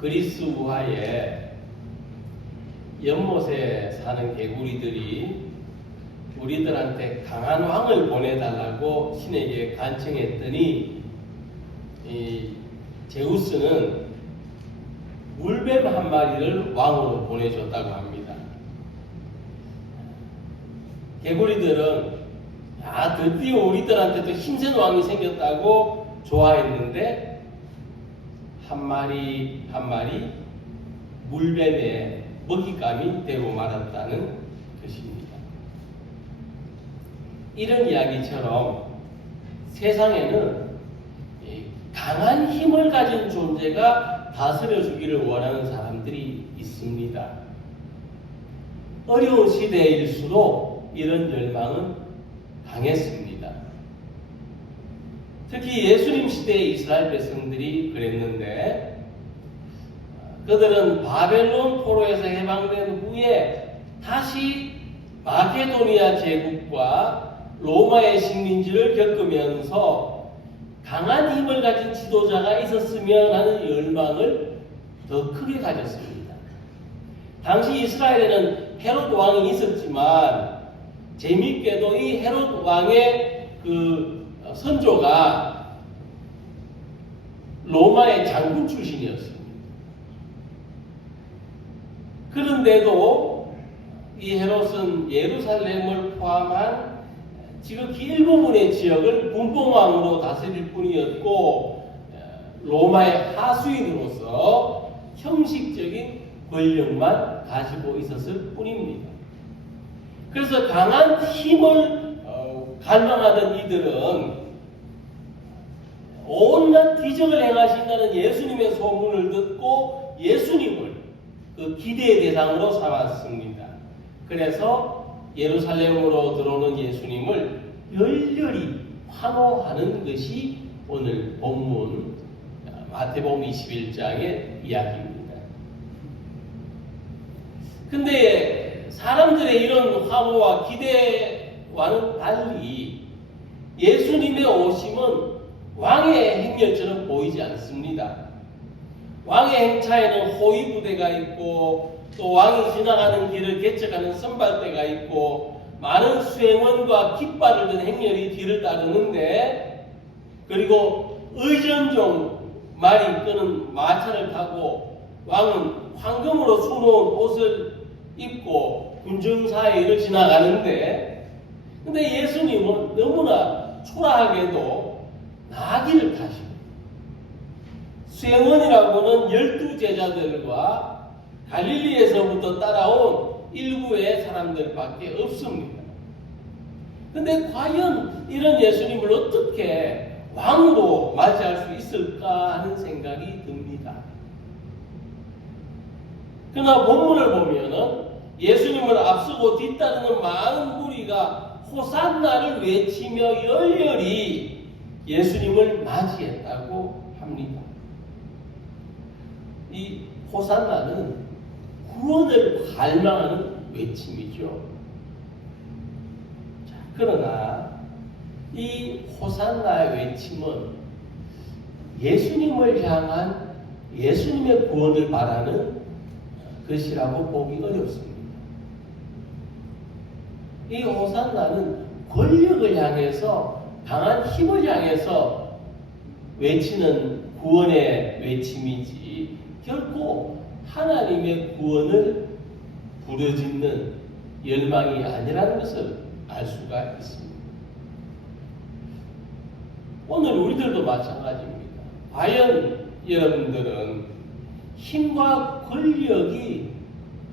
그리스 우하에 연못에 사는 개구리들이 우리들한테 강한 왕을 보내달라고 신에게 간청했더니 이 제우스는 물뱀 한 마리를 왕으로 보내줬다고 합니다. 개구리들은 드디어 우리들한테도 힘센 왕이 생겼다고 좋아했는데 한 마리 한 마리 물뱀의 먹잇감이 되고 말았다는 것입니다. 이런 이야기처럼 세상에는 강한 힘을 가진 존재가 다스려 주기를 원하는 사람들이 있습니다. 어려운 시대일수록 이런 열망은 강했습니다. 특히 예수님 시대의 이스라엘 백성들이 그랬는데 그들은 바벨론 포로에서 해방된 후에 다시 마케도니아 제국과 로마의 식민지를 겪으면서 강한 힘을 가진 지도자가 있었으면 하는 열망을 더 크게 가졌습니다. 당시 이스라엘에는 헤롯 왕이 있었지만 재미있게도 이 헤롯 왕의 선조가 로마의 장군 출신이었습니다. 그런데도 이 헤롯은 예루살렘을 포함한 지극히 일부분의 지역을 분봉왕으로 다스릴 뿐이었고 로마의 하수인으로서 형식적인 권력만 가지고 있었을 뿐입니다. 그래서 강한 힘을 갈망하던 이들은 온갖 기적을 행하신다는 예수님의 소문을 듣고 예수님을 그 기대의 대상으로 삼았습니다. 그래서 예루살렘으로 들어오는 예수님을 열렬히 환호하는 것이 오늘 본문 마태복음 21장의 이야기입니다. 근데 사람들의 이런 환호와 기대와는 달리 예수님의 오심은 왕의 행렬처럼 보이지 않습니다. 왕의 행차에는 호위 부대가 있고 또 왕이 지나가는 길을 개척하는 선발대가 있고 많은 수행원과 깃발을 든 행렬이 뒤를 따르는데 그리고 의전종 말이 끄는 마차를 타고 왕은 황금으로 수놓은 옷을 입고 군중 사이를 지나가는데 근데 예수님은 너무나 초라하게도 나귀를 타시고 수행원이라고는 12제자들과 갈릴리에서부터 따라온 일부의 사람들밖에 없습니다. 근데 과연 이런 예수님을 어떻게 왕으로 맞이할 수 있을까 하는 생각이 듭니다. 그러나 본문을 보면은 예수님을 앞서고 뒤따르는 많은 무리가 호산나를 외치며 열렬히 예수님을 맞이했다고 합니다. 이 호산나는 구원을 갈망하는 외침이죠. 자, 그러나 이 호산나의 외침은 예수님을 향한 예수님의 구원을 바라는 것이라고 보기 어렵습니다. 이 호산나는 권력을 향해서 강한 힘을 향해서 외치는 구원의 외침이지 결코 하나님의 구원을 부르짖는 열망이 아니라는 것을 알 수가 있습니다. 오늘 우리들도 마찬가지입니다. 과연 여러분들은 힘과 권력이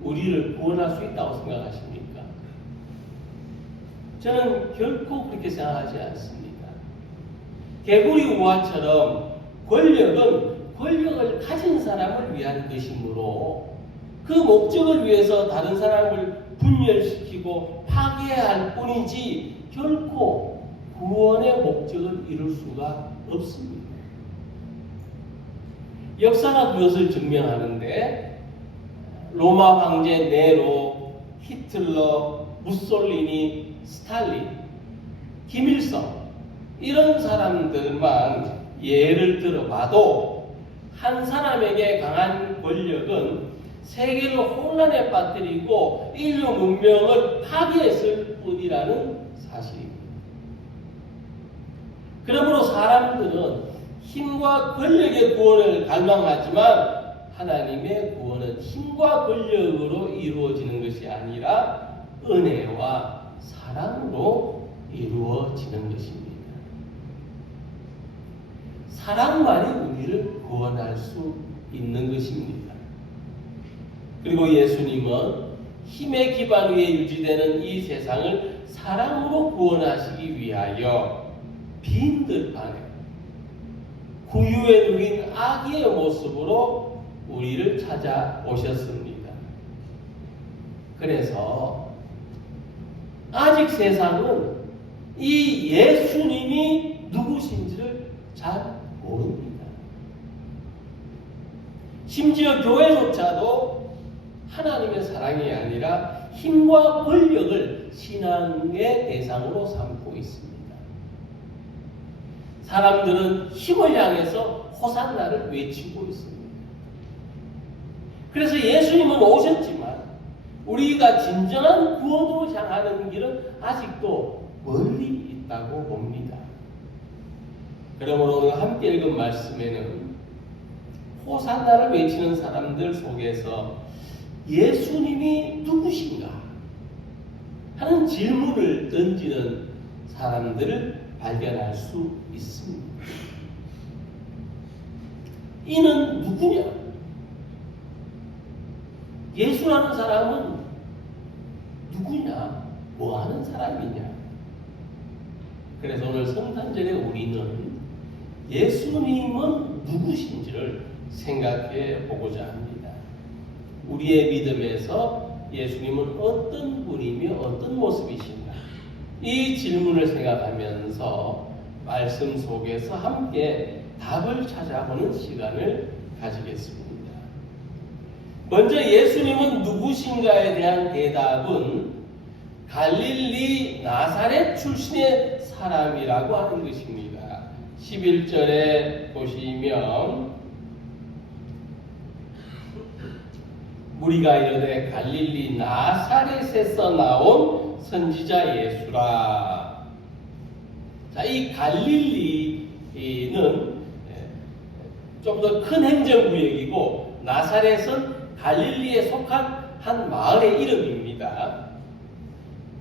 우리를 구원할 수 있다고 생각하십니까? 저는 결코 그렇게 생각하지 않습니다. 개구리 우화처럼 권력은 권력을 가진 사람을 위한 것이므로 그 목적을 위해서 다른 사람을 분열시키고 파괴할 뿐이지 결코 구원의 목적을 이룰 수가 없습니다. 역사가 그것을 증명하는데 로마 황제 네로, 히틀러, 무솔리니, 스탈린, 김일성 이런 사람들만 예를 들어봐도 한 사람에게 강한 권력은 세계를 혼란에 빠뜨리고 인류 문명을 파괴했을 뿐이라는 사실입니다. 그러므로 사람들은 힘과 권력의 구원을 갈망하지만 하나님의 구원은 힘과 권력으로 이루어지는 것이 아니라 은혜와 사랑으로 이루어지는 것입니다. 사랑만이 우리를 구원할 수 있는 것입니다. 그리고 예수님은 힘의 기반 위에 유지되는 이 세상을 사랑으로 구원하시기 위하여 빈들판에 구유에 누긴 아기의 모습으로 우리를 찾아오셨습니다. 그래서 아직 세상은 이 예수님이 누구신지를 잘 모릅니다. 심지어 교회조차도 하나님의 사랑이 아니라 힘과 권력을 신앙의 대상으로 삼고 있습니다. 사람들은 힘을 향해서 호산나를 외치고 있습니다. 그래서 예수님은 오셨지만 우리가 진정한 구원으로 향하는 길은 아직도 멀리 있다고 봅니다. 그러므로 오늘 함께 읽은 말씀에는 호산나를 외치는 사람들 속에서 예수님이 누구신가 하는 질문을 던지는 사람들을 발견할 수 있습니다. 이는 누구냐? 예수라는 사람은 누구냐? 뭐 하는 사람이냐? 그래서 오늘 성탄절에 우리는 예수님은 누구신지를 생각해 보고자 합니다. 우리의 믿음에서 예수님은 어떤 분이며 어떤 모습이신가? 이 질문을 생각하면서 말씀 속에서 함께 답을 찾아보는 시간을 가지겠습니다. 먼저 예수님은 누구신가에 대한 대답은 갈릴리 나사렛 출신의 사람이라고 하는 것입니다. 11절에 보시면 무리가 이르되 갈릴리 나사렛에서 나온 선지자 예수라. 자, 이 갈릴리는 좀 더 큰 행정구역이고 나사렛은 갈릴리에 속한 한 마을의 이름입니다.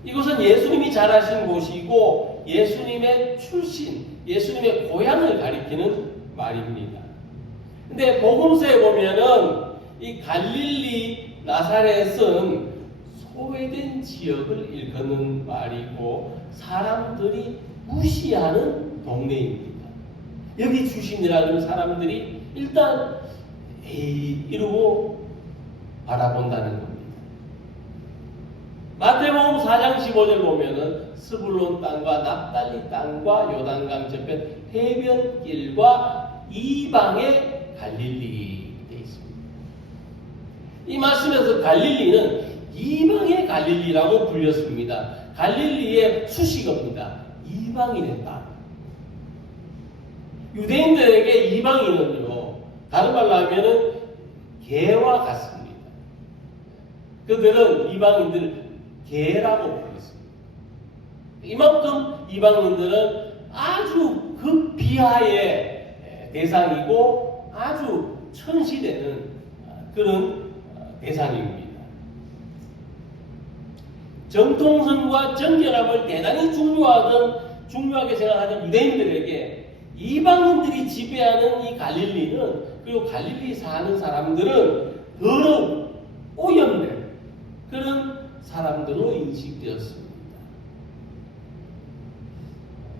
이곳은 예수님이 자라신 곳이고 예수님의 출신, 예수님의 고향을 가리키는 말입니다. 근데 복음서에 보면은 이 갈릴리 나사렛은 소외된 지역을 일컫는 말이고 사람들이 무시하는 동네입니다. 여기 출신이라는 사람들이 일단 이러고 바라본다는 겁니다. 마태복음 4장 15절 보면은 스불론 땅과 납달리 땅과 요단강 저편 해변길과 이방의 갈릴리 되어 있습니다. 이 말씀에서 갈릴리는 이방의 갈릴리라고 불렸습니다. 갈릴리의 수식어입니다. 이방인의 땅. 유대인들에게 이방인은요, 다른 말로 하면은 개와 같습니다. 그들은 이방인들 개라고 불렀습니다. 이만큼 이방인들은 아주 극비하의 대상이고 아주 천시되는 그런 대상입니다. 정통성과 정결함을 대단히 중요하게 생각하는 유대인들에게 이방인들이 지배하는 이 갈릴리는, 그리고 갈릴리 사는 사람들은 더러운 오염된 그런 사람들로 인식되었습니다.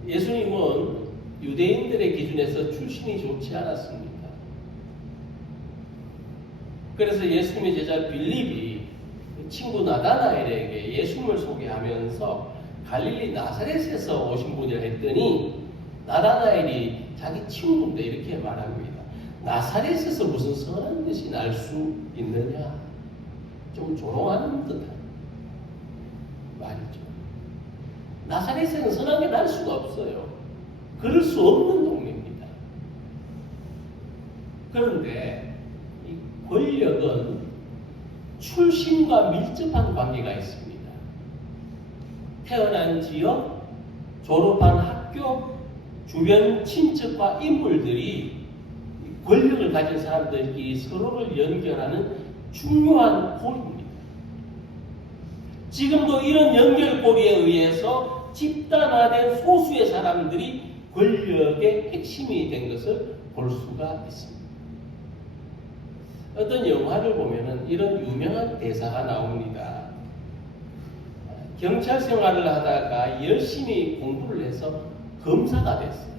예수님은 유대인들의 기준에서 출신이 좋지 않았습니다. 그래서 예수님의 제자 빌립이 친구 나다나엘에게 예수님을 소개하면서 갈릴리 나사렛에서 오신 분이라 했더니 나다나엘이 자기 친구인데 이렇게 말합니다. 나사렛에서 무슨 선한 것이 날 수 있느냐? 좀 조롱하는 듯한 말이죠. 나사렛에는 선한 게 날 수가 없어요. 그럴 수 없는 동네입니다. 그런데 이 권력은 출신과 밀접한 관계가 있습니다. 태어난 지역, 졸업한 학교, 주변 친척과 인물들이 권력을 가진 사람들끼리 서로를 연결하는 중요한 고리입니다. 지금도 이런 연결고리에 의해서 집단화된 소수의 사람들이 권력의 핵심이 된 것을 볼 수가 있습니다. 어떤 영화를 보면은 이런 유명한 대사가 나옵니다. 경찰 생활을 하다가 열심히 공부를 해서 검사가 됐어요.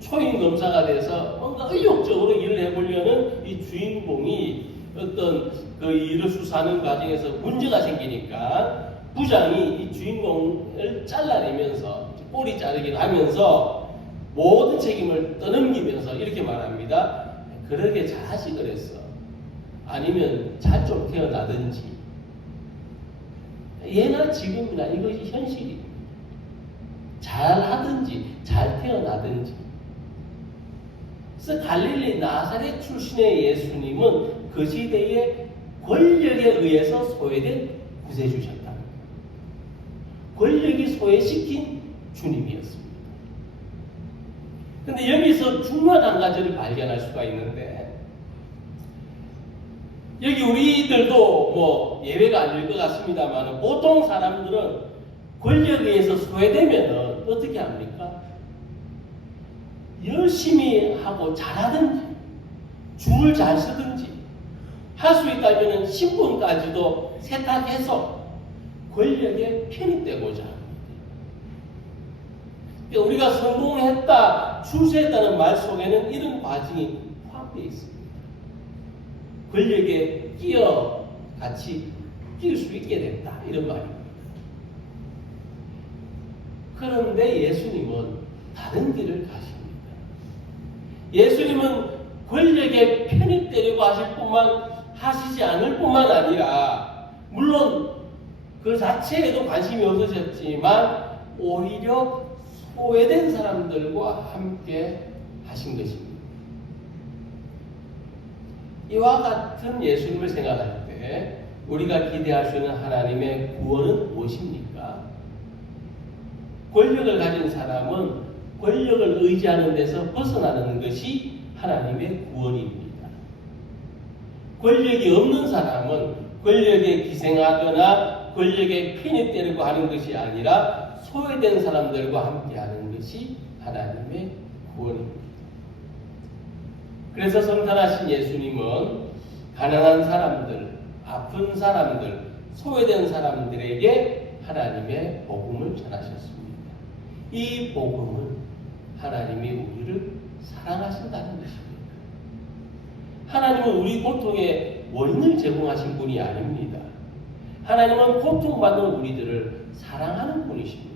초임 검사가 돼서 뭔가 의욕적으로 일을 해보려는 이 주인공이 어떤 그 일을 수사하는 과정에서 문제가 생기니까 부장이 이 주인공을 잘라내면서 꼬리 자르기를 하면서 모든 책임을 떠넘기면서 이렇게 말합니다. 그러게 잘하지 그랬어. 아니면 잘 좀 태어나든지. 예나 지금이나 이것이 현실입니다. 잘하든지 잘 태어나든지. 그래서 갈릴리 나사렛 출신의 예수님은 그 시대에 권력에 의해서 소외된 구세주셨다. 권력이 소외시킨 주님이었습니다. 그런데 여기서 중요한 한 가지를 발견할 수가 있는데, 여기 우리들도 뭐 예외가 아닐 것 같습니다만 보통 사람들은 권력에 의해서 소외되면 어떻게 합니까? 열심히 하고 잘하든지 줄을 잘 서든지 할 수 있다면 신분까지도 세탁해서 권력에 편입되고자 합니다. 우리가 성공했다, 출세했다는 말 속에는 이런 과정이 포함되어 있습니다. 권력에 같이 끼일 수 있게 됐다, 이런 말입니다. 그런데 예수님은 다른 길을 가십니다. 예수님은 권력에 편입되려고 하시지 않을 뿐만 아니라, 물론 그 자체에도 관심이 없으셨지만 오히려 소외된 사람들과 함께 하신 것입니다. 이와 같은 예수님을 생각할 때 우리가 기대할 수 있는 하나님의 구원은 무엇입니까? 권력을 가진 사람은 권력을 의지하는 데서 벗어나는 것이 하나님의 구원입니다. 권력이 없는 사람은 권력에 기생하거나 권력에 편입되려고 하는 것이 아니라 소외된 사람들과 함께하는 것이 하나님의 구원입니다. 그래서 성탄하신 예수님은 가난한 사람들, 아픈 사람들, 소외된 사람들에게 하나님의 복음을 전하셨습니다. 이 복음은 하나님이 우리를 사랑하신다는 것입니다. 하나님은 우리 고통의 원인을 제공하신 분이 아닙니다. 하나님은 고통받는 우리들을 사랑하는 분이십니다.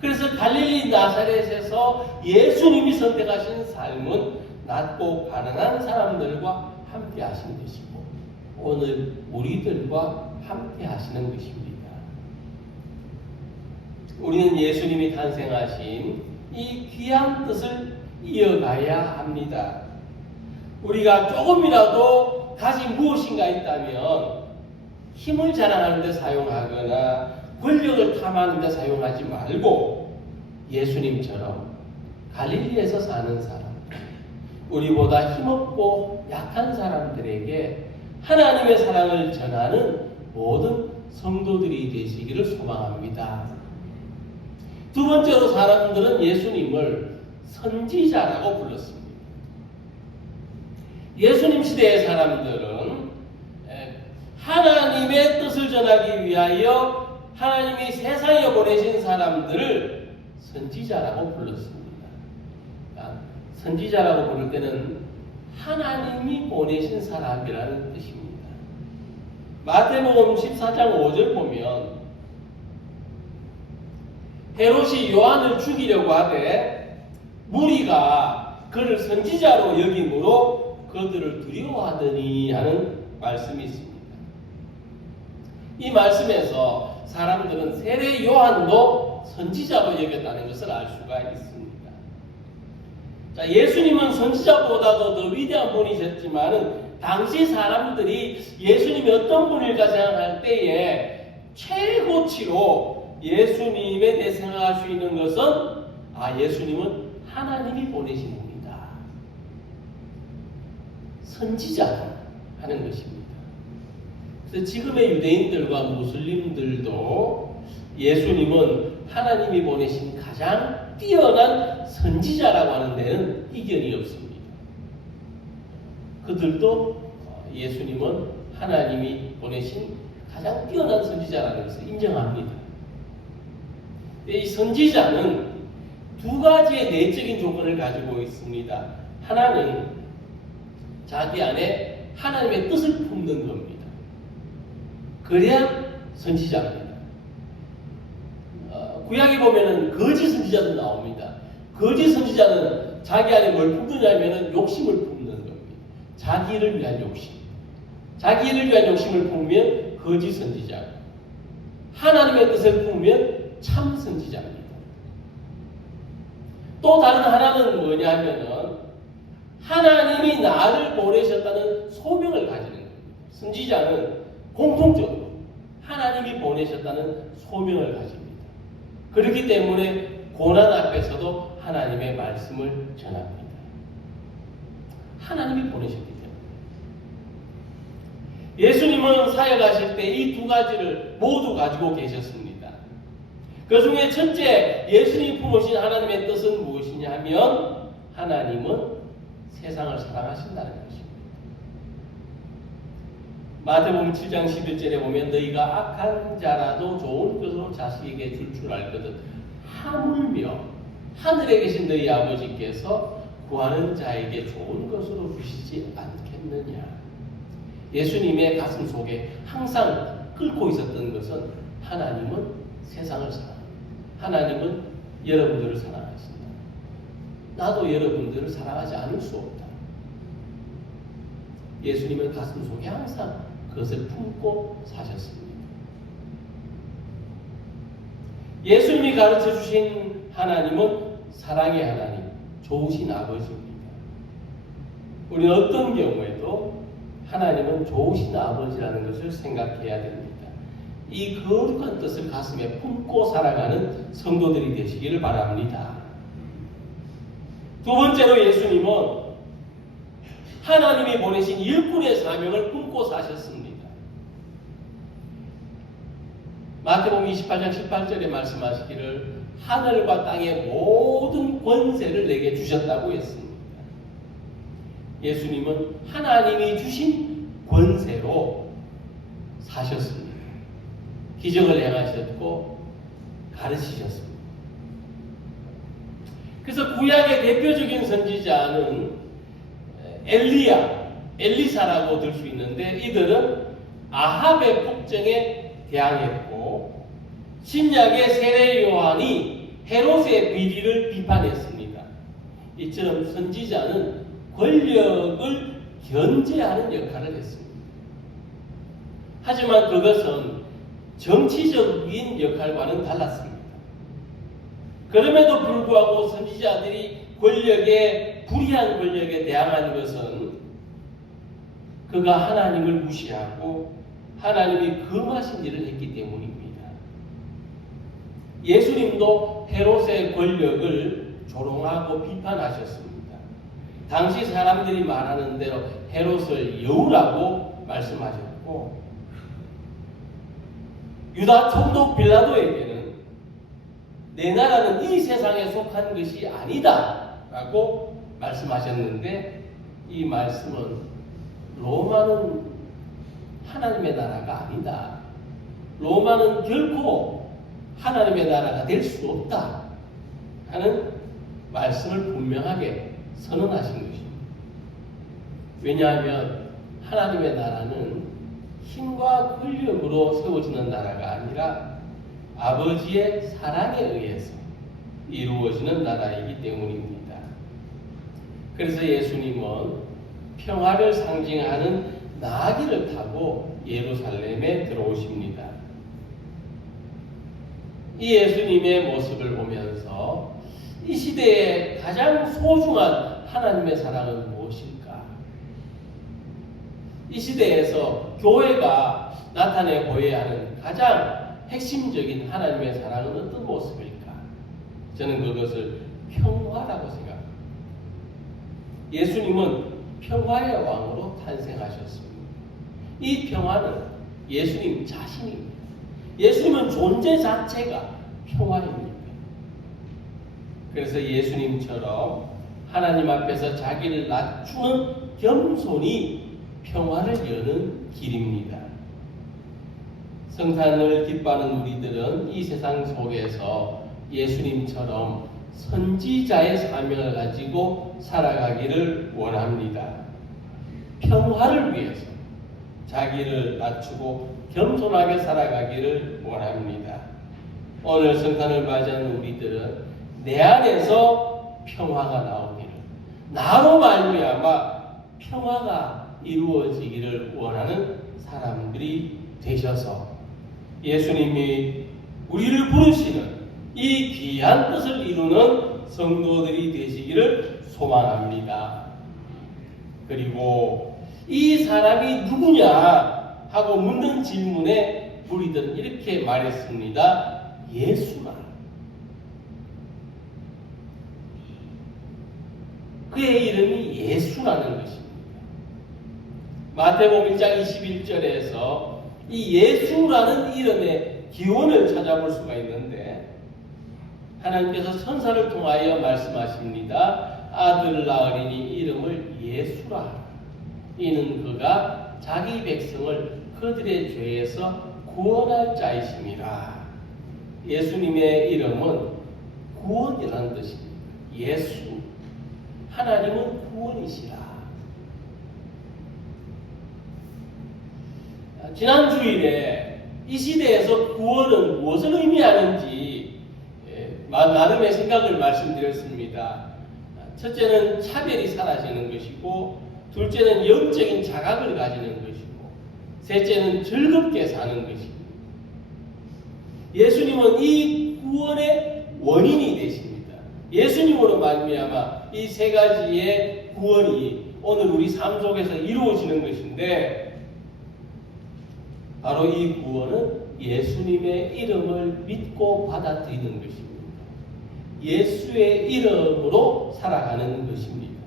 그래서 갈릴리 나사렛에서 예수님이 선택하신 삶은 낮고 가난한 사람들과 함께 하신 것이고 오늘 우리들과 함께 하시는 것입니다. 우리는 예수님이 탄생하신 이 귀한 뜻을 이어가야 합니다. 우리가 조금이라도 가진 무엇인가 있다면 힘을 자랑하는 데 사용하거나 권력을 탐하는 데 사용하지 말고 예수님처럼 갈릴리에서 사는 사람, 우리보다 힘없고 약한 사람들에게 하나님의 사랑을 전하는 모든 성도들이 되시기를 소망합니다. 두 번째로 사람들은 예수님을 선지자라고 불렀습니다. 예수님 시대의 사람들은 하나님의 뜻을 전하기 위하여 하나님이 세상에 보내신 사람들을 선지자라고 불렀습니다. 선지자라고 부를 때는 하나님이 보내신 사람이라는 뜻입니다. 마태복음 14장 5절 보면 헤롯이 요한을 죽이려고 하되 무리가 그를 선지자로 여김으로 그들을 두려워하더니 하는 말씀이 있습니다. 이 말씀에서 사람들은 세례 요한도 선지자로 여겼다는 것을 알 수가 있습니다. 자, 예수님은 선지자보다도 더 위대한 분이셨지만은 당시 사람들이 예수님이 어떤 분일까 생각할 때에 최고치로 예수님에 대해 생각할 수 있는 것은 예수님은 하나님이 보내신 분이다. 선지자 하는 것입니다. 그래서 지금의 유대인들과 무슬림들도 예수님은 하나님이 보내신 가장 뛰어난 선지자라고 하는 데는 이견이 없습니다. 그들도 예수님은 하나님이 보내신 가장 뛰어난 선지자라는 것을 인정합니다. 이 선지자는 두 가지의 내적인 조건을 가지고 있습니다. 하나는 자기 안에 하나님의 뜻을 품는 겁니다. 그래야 선지자입니다. 구약에 보면은 거짓 선지자도 나옵니다. 거짓 선지자는 자기 안에 뭘 품느냐면은 욕심을 품는 겁니다. 자기를 위한 욕심. 자기를 위한 욕심을 품으면 거짓 선지자. 하나님의 뜻을 품으면 참 선지자입니다. 또 다른 하나는 뭐냐 하면은 하나님이 나를 보내셨다는 소명을 가지는 겁니다. 선지자는 공통적으로 하나님이 보내셨다는 소명을 가집니다. 그렇기 때문에 고난 앞에서도 하나님의 말씀을 전합니다. 하나님이 보내셨기 때문에. 예수님은 사역하실 때 이 두 가지를 모두 가지고 계셨습니다. 그 중에 첫째, 예수님이 품으신 하나님의 뜻은 무엇이냐 하면 하나님은 세상을 사랑하신다는 것입니다. 마태복음 7장 11절에 보면 너희가 악한 자라도 좋은 것으로 자식에게 줄 줄 알거든 하물며 하늘에 계신 너희 아버지께서 구하는 자에게 좋은 것으로 주시지 않겠느냐. 예수님의 가슴 속에 항상 끓고 있었던 것은 하나님은 세상을 사랑합니다. 하나님은 여러분들을 사랑하신다. 나도 여러분들을 사랑하지 않을 수 없다. 예수님의 가슴 속에 항상 그것을 품고 사셨습니다. 예수님이 가르쳐 주신 하나님은 사랑의 하나님, 좋으신 아버지입니다. 우리는 어떤 경우에도 하나님은 좋으신 아버지라는 것을 생각해야 됩니다. 이 거룩한 뜻을 가슴에 품고 살아가는 성도들이 되시기를 바랍니다. 두 번째로 예수님은 하나님이 보내신 일꾼의 사명을 품고 사셨습니다. 마태복음 28장 18절에 말씀하시기를 하늘과 땅의 모든 권세를 내게 주셨다고 했습니다. 예수님은 하나님이 주신 권세로 사셨습니다. 기적을 행하셨고 가르치셨습니다. 그래서 구약의 대표적인 선지자는 엘리사라고 들 수 있는데 이들은 아합의 폭정에 대항했고 신약의 세례 요한이 헤롯의 비리를 비판했습니다. 이처럼 선지자는 권력을 견제하는 역할을 했습니다. 하지만 그것은 정치적인 역할과는 달랐습니다. 그럼에도 불구하고 선지자들이 불의한 권력에 대항하는 것은 그가 하나님을 무시하고 하나님이 금하신 일을 했기 때문입니다. 예수님도 헤롯의 권력을 조롱하고 비판하셨습니다. 당시 사람들이 말하는 대로 헤롯을 여우라고 말씀하셨고 유다 총독 빌라도에게는 내 나라는 이 세상에 속한 것이 아니다 라고 말씀하셨는데 이 말씀은 로마는 하나님의 나라가 아니다. 로마는 결코 하나님의 나라가 될 수 없다 하는 말씀을 분명하게 선언하신 것입니다. 왜냐하면 하나님의 나라는 힘과 권력으로 세워지는 나라가 아니라 아버지의 사랑에 의해서 이루어지는 나라이기 때문입니다. 그래서 예수님은 평화를 상징하는 나귀를 타고 예루살렘에 들어오십니다. 이 예수님의 모습을 보면서 이 시대에 가장 소중한 하나님의 사랑은 무엇일까? 이 시대에서 교회가 나타내 보여야 하는 가장 핵심적인 하나님의 사랑은 어떤 모습일까? 저는 그것을 평화라고 생각합니다. 예수님은 평화의 왕으로 탄생하셨습니다. 이 평화는 예수님 자신입니다. 예수님은 존재 자체가 평화입니다. 그래서 예수님처럼 하나님 앞에서 자기를 낮추는 겸손이 평화를 여는 길입니다. 성탄을 기뻐하는 우리들은 이 세상 속에서 예수님처럼 선지자의 사명을 가지고 살아가기를 원합니다. 평화를 위해서 자기를 낮추고 겸손하게 살아가기를 원합니다. 오늘 성탄을 맞이하는 우리들은 내 안에서 평화가 나오기를, 나로 말미암아 평화가 이루어지기를 원하는 사람들이 되셔서 예수님이 우리를 부르시는 이 귀한 뜻을 이루는 성도들이 되시기를 소망합니다. 그리고 이 사람이 누구냐 하고 묻는 질문에 우리들은 이렇게 말했습니다. 예수라. 그의 이름이 예수라는 것입니다. 마태복음 1장 21절에서 이 예수라는 이름의 기원을 찾아볼 수가 있는데 하나님께서 천사를 통하여 말씀하십니다. 아들을 낳으리니 이름을 예수라 하라. 이는 그가 자기 백성을 그들의 죄에서 구원할 자이심이라. 예수님의 이름은 구원이라는 뜻입니다. 예수. 하나님은 구원이시라. 지난 주일에 이 시대에서 구원은 무엇을 의미하는지 나름의 생각을 말씀드렸습니다. 첫째는 차별이 사라지는 것이고, 둘째는 영적인 자각을 가지는 것이고, 셋째는 즐겁게 사는 것이고, 예수님은 이 구원의 원인이 되십니다. 예수님으로 말미암아 이 세 가지의 구원이 오늘 우리 삶 속에서 이루어지는 것인데, 바로 이 구원은 예수님의 이름을 믿고 받아들이는 것입니다. 예수의 이름으로 살아가는 것입니다.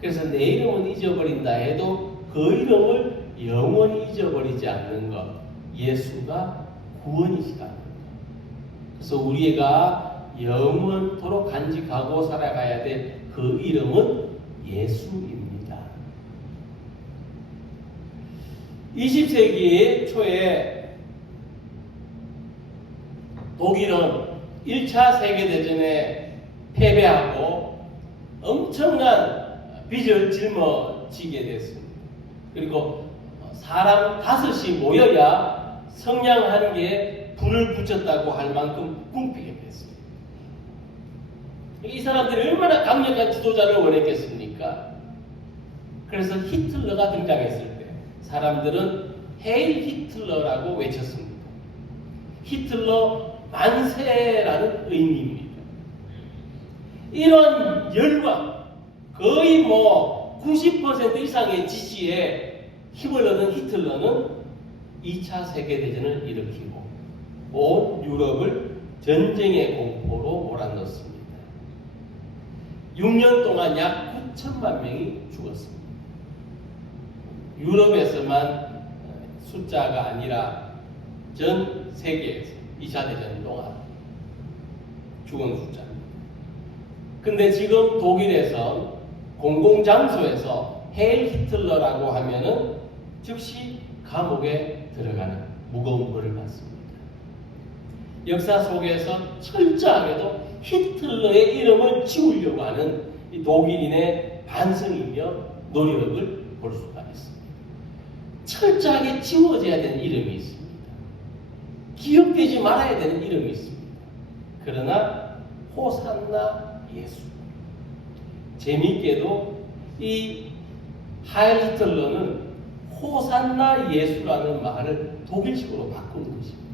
그래서 내 이름은 잊어버린다 해도 그 이름을 영원히 잊어버리지 않는 것, 예수가 구원이시다는 것. 그래서 우리가 영원토록 간직하고 살아가야 될 그 이름은 예수입니다. 20세기 초에 독일은 1차 세계대전에 패배하고 엄청난 빚을 짊어지게 됐습니다. 그리고 사람 5이 모여야 성냥 한 개에 불을 붙였다고 할 만큼 굶게 됐습니다. 이 사람들이 얼마나 강력한 지도자를 원했겠습니까? 그래서 히틀러가 등장했을 때 사람들은 헤일 히틀러라고 외쳤습니다. 히틀러 만세라는 의미입니다. 이런 열광, 거의 90% 이상의 지지에 힘을 얻은 히틀러는 2차 세계대전을 일으키고 온 유럽을 전쟁의 공포로 몰아넣었습니다. 6년 동안 약 9천만 명이 죽었습니다. 유럽에서만 숫자가 아니라 전 세계에서 2차 대전 동안 죽은 숫자입니다. 근데 지금 독일에서 공공장소에서 헤일 히틀러라고 하면은 즉시 감옥에 들어가는 무거운 벌을 받습니다. 역사 속에서 철저하게도 히틀러의 이름을 지우려고 하는 이 독일인의 반성이며 노력을 볼 수가 있습니다. 철저하게 지워져야 되는 이름이 있습니다. 기억되지 말아야 되는 이름이 있습니다. 그러나 호산나 예수. 재미있게도 이 하일 히틀러는 호산나 예수라는 말을 독일식으로 바꾼 것입니다.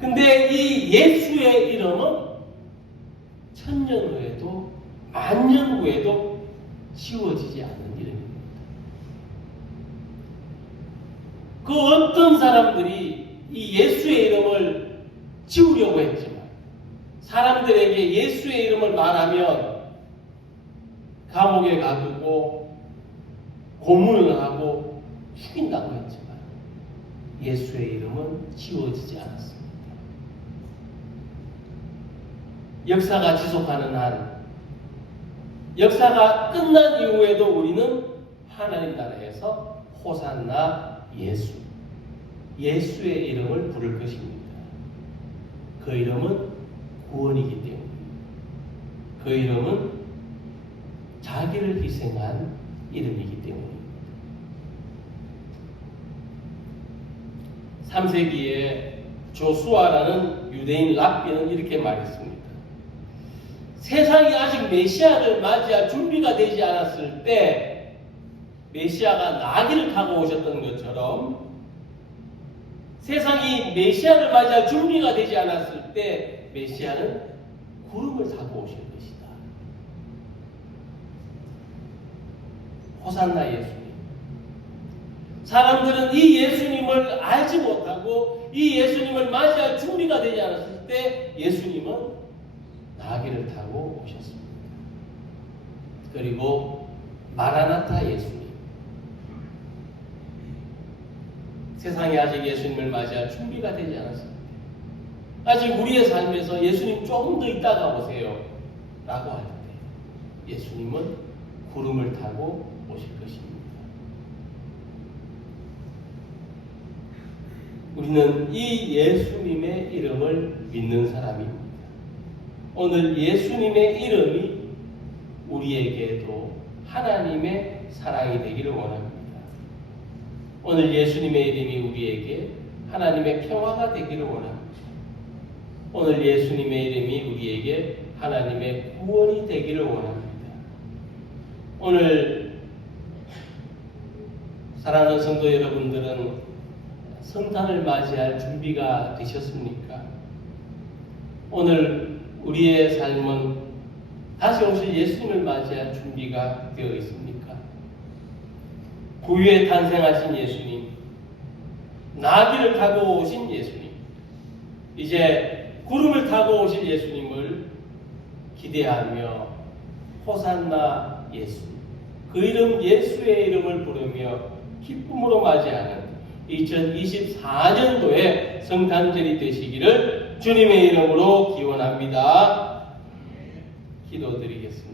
근데 이 예수의 이름은 천년 후에도 만년 후에도 지워지지 않는 이름입니다. 그 어떤 사람들이 이 예수의 이름을 지우려고 했지만 사람들에게 예수의 이름을 말하면 감옥에 가두고 고문을 하고 죽인다고 했지만 예수의 이름은 지워지지 않았습니다. 역사가 지속하는 한, 역사가 끝난 이후에도 우리는 하나님 나라에서 호산나 예수, 예수의 이름을 부를 것입니다. 그 이름은 구원이기 때문입니다. 그 이름은 자기를 희생한 이름이기 때문입니다. 3세기에 조수아라는 유대인 랍비는 이렇게 말했습니다. 세상이 아직 메시아를 맞이할 준비가 되지 않았을 때 메시아가 나귀를 타고 오셨던 것처럼 세상이 메시아를 맞이할 준비가 되지 않았을 때 메시아는 구름을 타고 오실 것이다. 호산나 예수님. 사람들은 이 예수님을 알지 못하고 이 예수님을 맞이할 준비가 되지 않았을 때 예수님은 나귀를 타고 오셨습니다. 그리고 마라나타 예수님. 세상에 아직 예수님을 맞이할 준비가 되지 않았습니다. 아직 우리의 삶에서 예수님 조금 더 있다가 오세요 라고 할 때 예수님은 구름을 타고 오실 것입니다. 우리는 이 예수님의 이름을 믿는 사람입니다. 오늘 예수님의 이름이 우리에게도 하나님의 사랑이 되기를 원합니다. 오늘 예수님의 이름이 우리에게 하나님의 평화가 되기를 원합니다. 오늘 예수님의 이름이 우리에게 하나님의 구원이 되기를 원합니다. 오늘 사랑하는 성도 여러분들은 성탄을 맞이할 준비가 되셨습니까? 오늘 우리의 삶은 다시 오실 예수님을 맞이할 준비가 되어 있습니까? 구유에 탄생하신 예수님, 나귀를 타고 오신 예수님, 이제 구름을 타고 오실 예수님을 기대하며 호산나 예수, 그 이름 예수의 이름을 부르며 기쁨으로 맞이하는 2024년도의 성탄절이 되시기를 주님의 이름으로 기원합니다. 기도드리겠습니다.